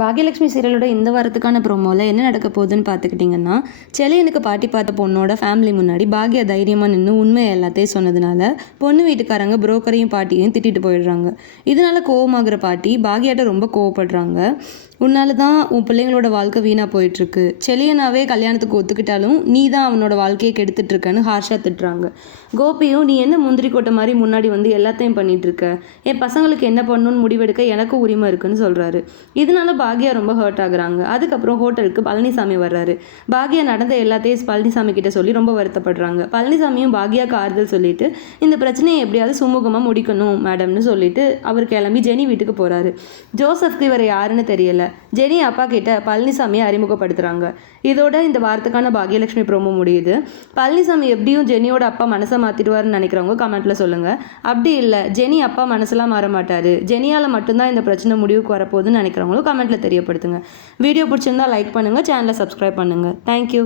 பாக்யலட்சுமி சீரியலோட இந்த வாரத்துக்கான ப்ரோமோவில் என்ன நடக்க போகுதுன்னு பார்த்துக்கிட்டிங்கன்னா, செலியனுக்கு பாட்டி பார்த்த பொண்ணோட ஃபேமிலி முன்னாடி பாக்யா தைரியமாக நின்று உண்மையை எல்லாத்தையும் சொன்னதுனால பொண்ணு வீட்டுக்காரங்க புரோக்கரையும் பாட்டியையும் திட்டிட்டு போயிடுறாங்க. இதனால கோவமாகிற பாட்டி பாக்யாட்ட ரொம்ப கோவப்படுறாங்க. உன்னால தான் உன் பிள்ளைங்களோட வாழ்க்கை வீணாக போயிட்டுருக்கு, செலியனாவே கல்யாணத்துக்கு ஒத்துக்கிட்டாலும் நீ தான் அவனோட வாழ்க்கையை கெடுத்துட்ருக்கன்னு ஹார்ஷாக திட்டுறாங்க. கோபியும் நீ என்ன முந்திரி கொட்டை மாதிரி முன்னாடி வந்து எல்லாத்தையும் பண்ணிகிட்ருக்க, என் பசங்களுக்கு என்ன பண்ணணும்னு முடிவெடுக்க எனக்கும் உரிமை இருக்குன்னு சொல்கிறாரு. இதனால பாக்யா ரொம்ப ஹர்ட் ஆகுறாங்க. அதுக்கப்புறம் ஹோட்டலுக்கு பழனிசாமி வர்றாரு. பாக்யா நடந்த எல்லாத்தையும் பழனிசாமி கிட்ட சொல்லி ரொம்ப வருத்தப்படுறாங்க. பழனிசாமியும் பாக்யாவுக்கு ஆறுதல் சொல்லிட்டு இந்த பிரச்சனையை எப்படியாவது சுமூகமாக முடிக்கணும் மேடம்னு சொல்லிட்டு அவர் கிளம்பி ஜெனி வீட்டுக்கு போகிறாரு. ஜோசப்க்கு இவர் யாருன்னு தெரியல. ஜெனி அப்பா கிட்ட பழனிசாமியை அறிமுகப்படுத்துகிறாங்க. இதோட இந்த வாரத்துக்கான பாக்யலட்சுமி ப்ரோமோ முடியுது. பழனிசாமி எப்படியும் ஜெனியோட அப்பா மனசை மாற்றிடுவார்னு நினைக்கிறவங்க கமெண்ட்டில் சொல்லுங்கள். அப்படி இல்லை, ஜெனி அப்பா மனசெல்லாம் மாற மாட்டார், ஜெனியால் மட்டும்தான் இந்த பிரச்சனை முடிவுக்கு வரப்போகுதுன்னு நினைக்கிறவங்களும் கமெண்ட்டில் தெரியப்படுத்துங்க. வீடியோ பிடிச்சிருந்தா லைக் பண்ணுங்கள், சேனலை சப்ஸ்கிரைப் பண்ணுங்கள். தேங்க்யூ.